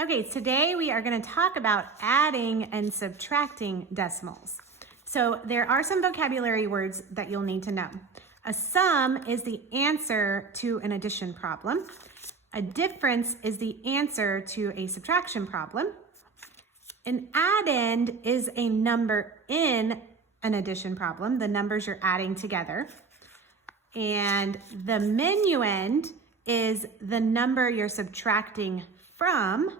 Okay, today we are going to talk about adding and subtracting decimals. So there are some vocabulary words that you'll need to know. A sum is the answer to an addition problem. A difference is the answer to a subtraction problem. An addend is a number in an addition problem, the numbers you're adding together. And the minuend is the number you're subtracting from,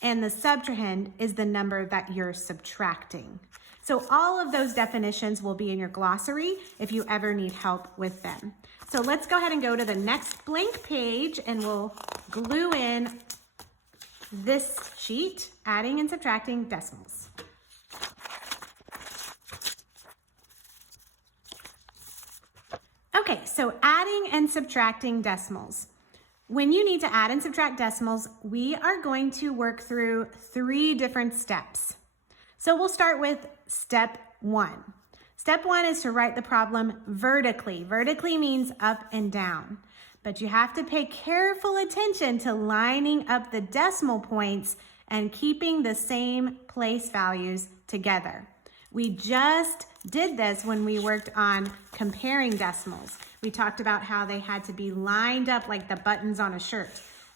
and the subtrahend is the number that you're subtracting. So all of those definitions will be in your glossary if you ever need help with them. So let's go ahead and go to the next blank page and we'll glue in this sheet, adding and subtracting decimals. Okay, so adding and subtracting decimals. When you need to add and subtract decimals, we are going to work through 3 different steps. So we'll start with step 1. Step 1 is to write the problem vertically. Vertically means up and down, but you have to pay careful attention to lining up the decimal points and keeping the same place values together. We just did this when we worked on comparing decimals. We talked about how they had to be lined up like the buttons on a shirt.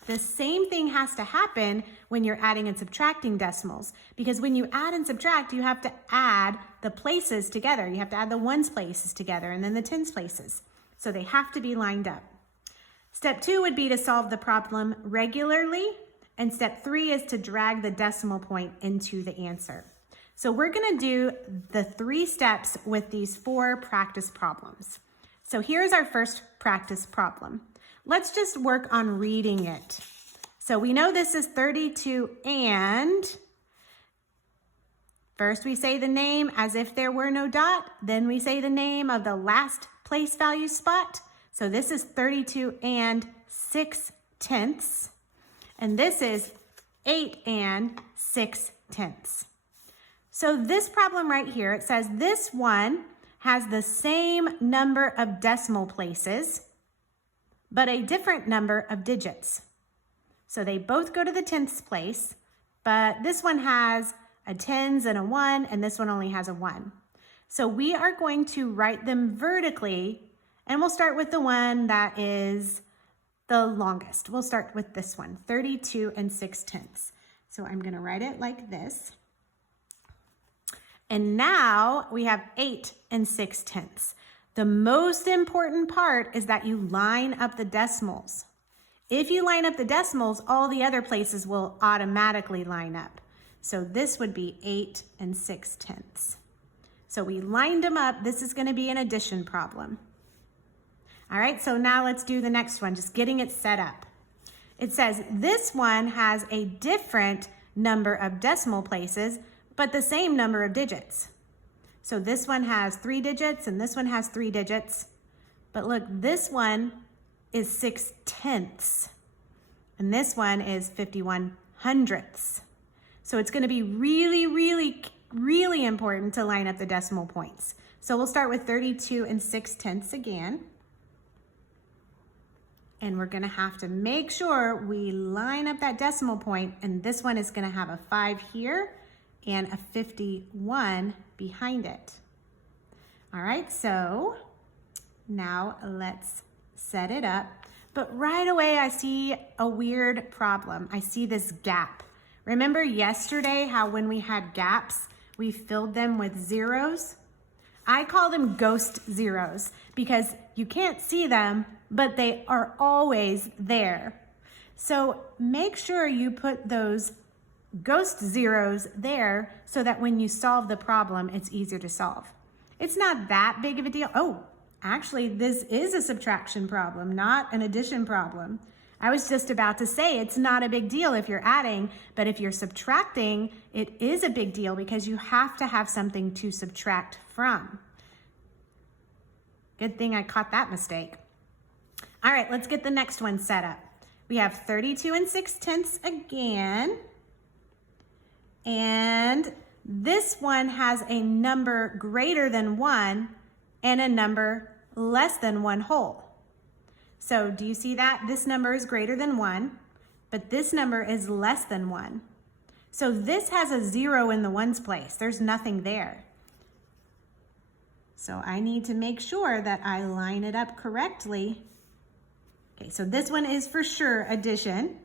The same thing has to happen when you're adding and subtracting decimals, because when you add and subtract, you have to add the places together. You have to add the ones places together and then the tens places. So they have to be lined up. Step 2 would be to solve the problem regularly, and step 3 is to drag the decimal point into the answer. So we're gonna do the 3 steps with these 4 practice problems. So here's our first practice problem. Let's just work on reading it. So we know this is 32 and, first we say the name as if there were no dot, then we say the name of the last place value spot. So this is 32 and 6/10, and this is 8 and 6/10. So this problem right here, it says this one has the same number of decimal places, but a different number of digits. So they both go to the tenths place, but this one has a tens and a 1, and this one only has a 1. So we are going to write them vertically, and we'll start with the one that is the longest. We'll start with this one, 32 and 6/10. So I'm gonna write it like this. And now we have 8 and 6/10. The most important part is that you line up the decimals. If you line up the decimals, all the other places will automatically line up. So this would be 8 and 6/10. So we lined them up. This is going to be an addition problem. All right, so now let's do the next one, just getting it set up. It says this one has a different number of decimal places, but the same number of digits. So this one has 3 digits and this one has 3 digits. But look, this one is 6/10, and this one is 51 hundredths. So it's gonna be really, really, really important to line up the decimal points. So we'll start with 32 and 6/10 again. And we're gonna have to make sure we line up that decimal point, and this one is gonna have a 5 here and a 51 behind it. All right, so now let's set it up. But right away I see a weird problem. I see this gap. Remember yesterday how when we had gaps, we filled them with zeros? I call them ghost zeros because you can't see them, but they are always there. So make sure you put those ghost zeros there so that when you solve the problem, it's easier to solve. It's not that big of a deal. Oh, actually, this is a subtraction problem, not an addition problem. I was just about to say it's not a big deal if you're adding, but if you're subtracting, it is a big deal because you have to have something to subtract from. Good thing I caught that mistake. All right, let's get the next one set up. We have 32 and 6/10 again. And this one has a number greater than 1 and a number less than 1 whole. So do you see that? This number is greater than 1. but this number is less than 1. So this has a 0 in the ones place. There's nothing there. So I need to make sure that I line it up correctly. Okay, so this one is for sure addition.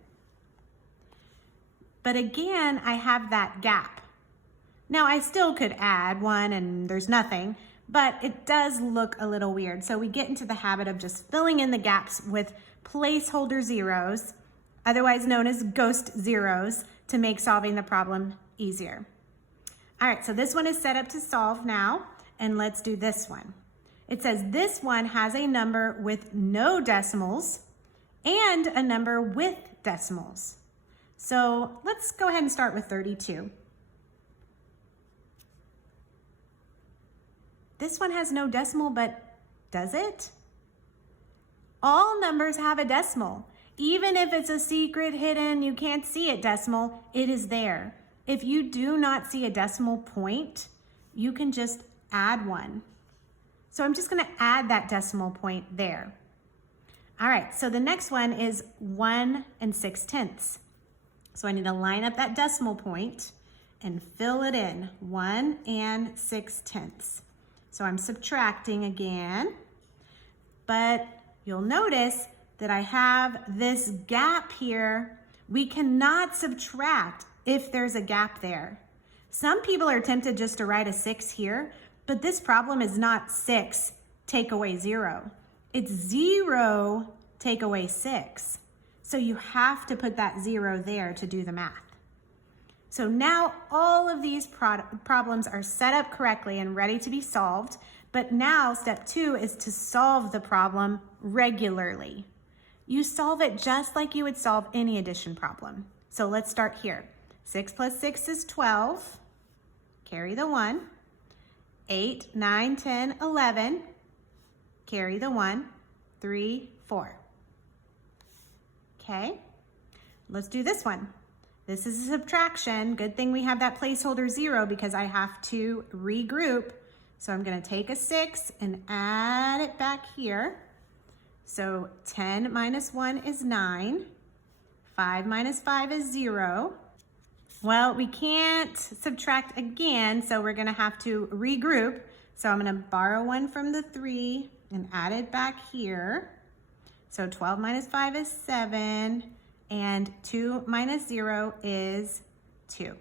But again, I have that gap. Now I still could add 1 and there's nothing, but it does look a little weird. So we get into the habit of just filling in the gaps with placeholder zeros, otherwise known as ghost zeros, to make solving the problem easier. All right, so this one is set up to solve now, and let's do this one. It says this one has a number with no decimals and a number with decimals. So let's go ahead and start with 32. This one has no decimal, but does it? All numbers have a decimal. Even if it's a secret, hidden, you can't see it decimal, it is there. If you do not see a decimal point, you can just add 1. So I'm just gonna add that decimal point there. All right, so the next one is 1 6/10. So I need to line up that decimal point and fill it in, 1 6/10. So I'm subtracting again, but you'll notice that I have this gap here. We cannot subtract if there's a gap there. Some people are tempted just to write a 6 here, but this problem is not 6 take away 0. It's 0 take away 6. So you have to put that 0 there to do the math. So now all of these problems are set up correctly and ready to be solved, but now step 2 is to solve the problem regularly. You solve it just like you would solve any addition problem. So let's start here. 6 plus 6 is 12. Carry the 1. 8, 9, 10, 11. Carry the 1. 3, 4. Okay, let's do this one. This is a subtraction. Good thing we have that placeholder 0 because I have to regroup. So I'm going to take a 6 and add it back here. So 10 minus 1 is 9. 5 minus 5 is 0. Well, we can't subtract again, so we're going to have to regroup. So I'm going to borrow 1 from the 3 and add it back here. So 12 minus 5 is 7, and 2 minus 0 is 2.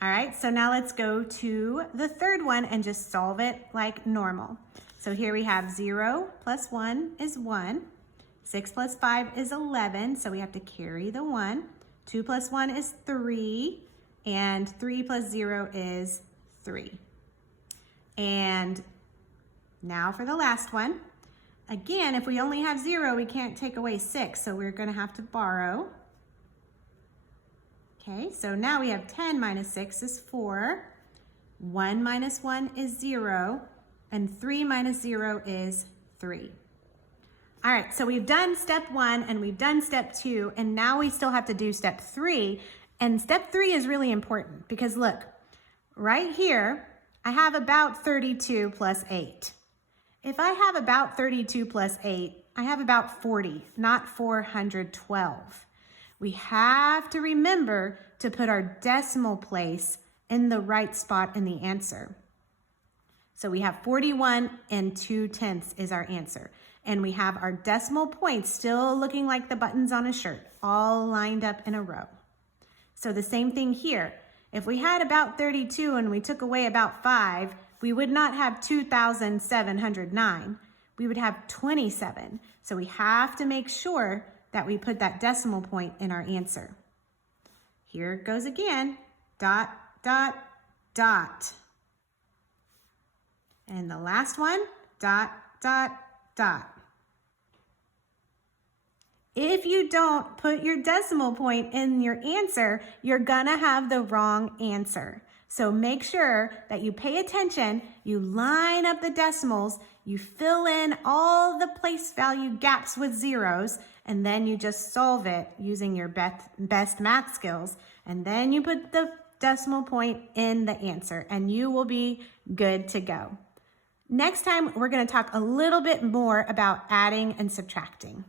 All right, so now let's go to the third one and just solve it like normal. So here we have 0 plus 1 is 1. 6 plus 5 is 11, so we have to carry the 1. 2 plus 1 is 3, and 3 plus 0 is 3. And now for the last one. Again, if we only have 0, we can't take away 6, so we're going to have to borrow. Okay, so now we have 10 minus 6 is 4. 1 minus 1 is 0, and 3 minus 0 is 3. All right, so we've done step 1 and we've done step 2, and now we still have to do step 3. And step 3 is really important because look, right here, I have about 32 plus 8. If I have about 32 plus 8, I have about 40, not 412. We have to remember to put our decimal place in the right spot in the answer. So we have 41 2/10 is our answer. And we have our decimal points still looking like the buttons on a shirt, all lined up in a row. So the same thing here. If we had about 32 and we took away about 5, we would not have 2,709. We would have 27. So we have to make sure that we put that decimal point in our answer. Here it goes again, dot, dot, dot. And the last one, dot, dot, dot. If you don't put your decimal point in your answer, you're gonna have the wrong answer. So make sure that you pay attention, you line up the decimals, you fill in all the place value gaps with zeros, and then you just solve it using your best math skills. And then you put the decimal point in the answer, and you will be good to go. Next time, we're going to talk a little bit more about adding and subtracting.